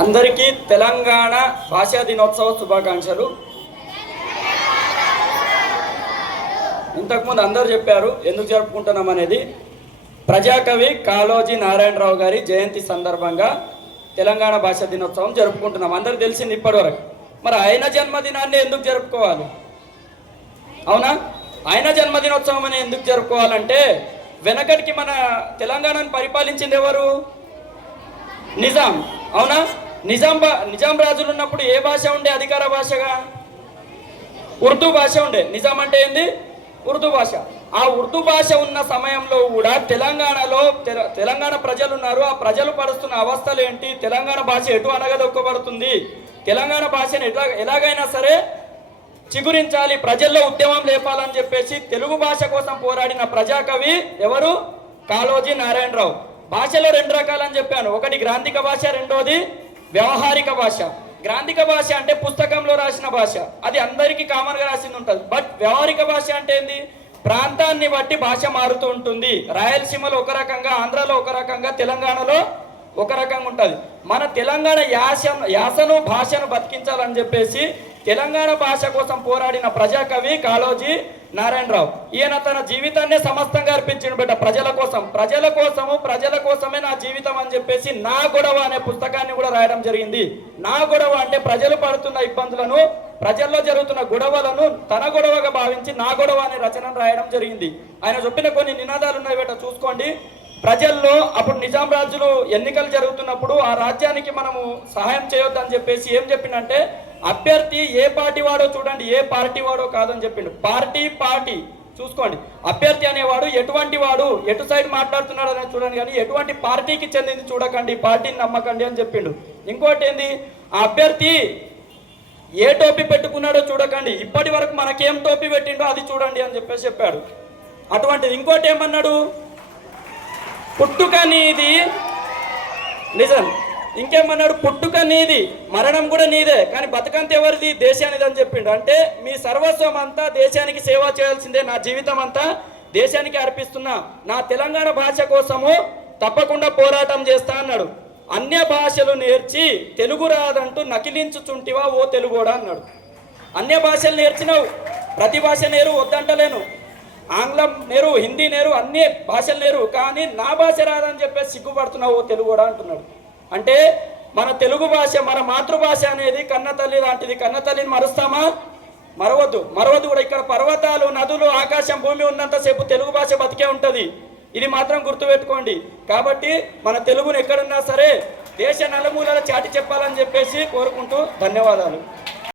అందరికీ తెలంగాణ భాషా దినోత్సవ శుభాకాంక్షలు. ఇంతకుముందు అందరూ చెప్పారు ఎందుకు జరుపుకుంటున్నాం అనేది. ప్రజాకవి కాళోజీ నారాయణరావు గారి జయంతి సందర్భంగా తెలంగాణ భాషా దినోత్సవం జరుపుకుంటున్నాం. అందరికి తెలిసింది ఇప్పటివరకు. మరి ఆయన జన్మదినాన్ని ఎందుకు జరుపుకోవాలి? అవునా? ఆయన జన్మదినోత్సవం అని ఎందుకు జరుపుకోవాలంటే, వెనకటికి మన తెలంగాణను పరిపాలించింది ఎవరు? నిజాం. అవునా? నిజాం రాజులు ఉన్నప్పుడు ఏ భాష ఉండే అధికార భాషగా? ఉర్దూ భాష ఉండే. నిజాం అంటే ఏంది? ఉర్దూ భాష. ఆ ఉర్దూ భాష ఉన్న సమయంలో కూడా తెలంగాణలో తెలంగాణ ప్రజలు ఉన్నారు. ఆ ప్రజలు పడుతున్న అవస్థలు ఏంటి? తెలంగాణ భాష ఎటు అనగదొక్కబడుతుంది, తెలంగాణ భాషను ఎలాగైనా సరే చిగురించాలి, ప్రజల్లో ఉద్యమం లేపాలని చెప్పేసి తెలుగు భాష కోసం పోరాడిన ప్రజాకవి ఎవరు? కాళోజీ నారాయణరావు. భాషలో రెండు రకాలని చెప్పాను. ఒకటి గ్రాంధిక భాష, రెండోది వ్యవహారిక భాష. గ్రాంధిక భాష అంటే పుస్తకంలో రాసిన భాష, అది అందరికీ కామన్గా రాసింది ఉంటుంది. బట్ వ్యవహారిక భాష అంటే ఏంది? ప్రాంతాన్ని బట్టి భాష మారుతూ ఉంటుంది. రాయలసీమలో ఒక రకంగా, ఆంధ్రాలో ఒక రకంగా, తెలంగాణలో ఒక రకంగా ఉంటుంది. మన తెలంగాణ యాసను భాషను బతికించాలని చెప్పేసి తెలంగాణ భాష కోసం పోరాడిన ప్రజాకవి కాళోజీ నారాయణరావు. ఈయన తన జీవితాన్నే సమస్తంగా అర్పించిన బిడ్డ ప్రజల కోసం. ప్రజల కోసమే నా జీవితం అని చెప్పేసి నా గొడవ అనే పుస్తకాన్ని కూడా రాయడం జరిగింది. నా గొడవ అంటే ప్రజలు పడుతున్న ఇబ్బందులను, ప్రజల్లో జరుగుతున్న గొడవలను తన గొడవగా భావించి నా గొడవ అనే రచనను రాయడం జరిగింది. ఆయన చెప్పిన కొన్ని నినాదాలు ఉన్నాయి బిడ్డ, చూసుకోండి. ప్రజల్లో అప్పుడు నిజాం రాజులు ఎన్నికలు జరుగుతున్నప్పుడు ఆ రాజ్యానికి మనము సహాయం చేయొద్దని చెప్పేసి ఏం చెప్పిండంటే, అభ్యర్థి ఏ పార్టీ వాడో చూడండి, ఏ పార్టీ వాడో కాదని చెప్పిండు. పార్టీ చూసుకోండి. అభ్యర్థి అనేవాడు ఎటువంటి వాడు, ఎటు సైడ్ మాట్లాడుతున్నాడు అనేది చూడండి, కానీ ఎటువంటి పార్టీకి చెందింది చూడకండి, పార్టీని నమ్మకండి అని చెప్పిండు. ఇంకోటి ఏంది? ఆ అభ్యర్థి ఏ టోపీ పెట్టుకున్నాడో చూడకండి, ఇప్పటి వరకు మనకేం టోపీ పెట్టిండో అది చూడండి అని చెప్పేసి చెప్పాడు. అటువంటిది ఇంకోటి ఏమన్నాడు? పుట్టుక నీది నిజం. ఇంకేమన్నాడు? పుట్టుక నీది, మరణం కూడా నీదే, కానీ బతుకంత ఎవరిది? దేశానిది అని చెప్పిండు. అంటే మీ సర్వస్వం అంతా దేశానికి సేవ చేయాల్సిందే, నా జీవితం అంతా దేశానికి అర్పిస్తున్నా, నా తెలంగాణ భాష కోసము తప్పకుండా పోరాటం చేస్తా అన్నాడు. అన్య భాషలు నేర్చి తెలుగు రాదంటూ నకిలించుచుంటివా ఓ తెలుగోడా అన్నాడు. అన్య భాషలు నేర్చినావు, ప్రతి భాష నేరు వద్దంటలేను, ఆంగ్లం నేరు, హిందీ నేరు, అన్ని భాషలు నేరు, కానీ నా భాష రాదని చెప్పేసి సిగ్గుపడుతున్నావు ఓ తెలుగోడా అంటున్నాడు. అంటే మన తెలుగు భాష, మన మాతృభాష అనేది కన్న తల్లి లాంటిది. కన్న తల్లిని మరుస్తామా? మరవద్దు కూడా. ఇక్కడ పర్వతాలు, నదులు, ఆకాశం, భూమి ఉన్నంతసేపు తెలుగు భాష బతికే ఉంటుంది. ఇది మాత్రం గుర్తుపెట్టుకోండి. కాబట్టి మన తెలుగును ఎక్కడున్నా సరే దేశ నలుమూలల చాటి చెప్పాలని చెప్పేసి కోరుకుంటూ ధన్యవాదాలు.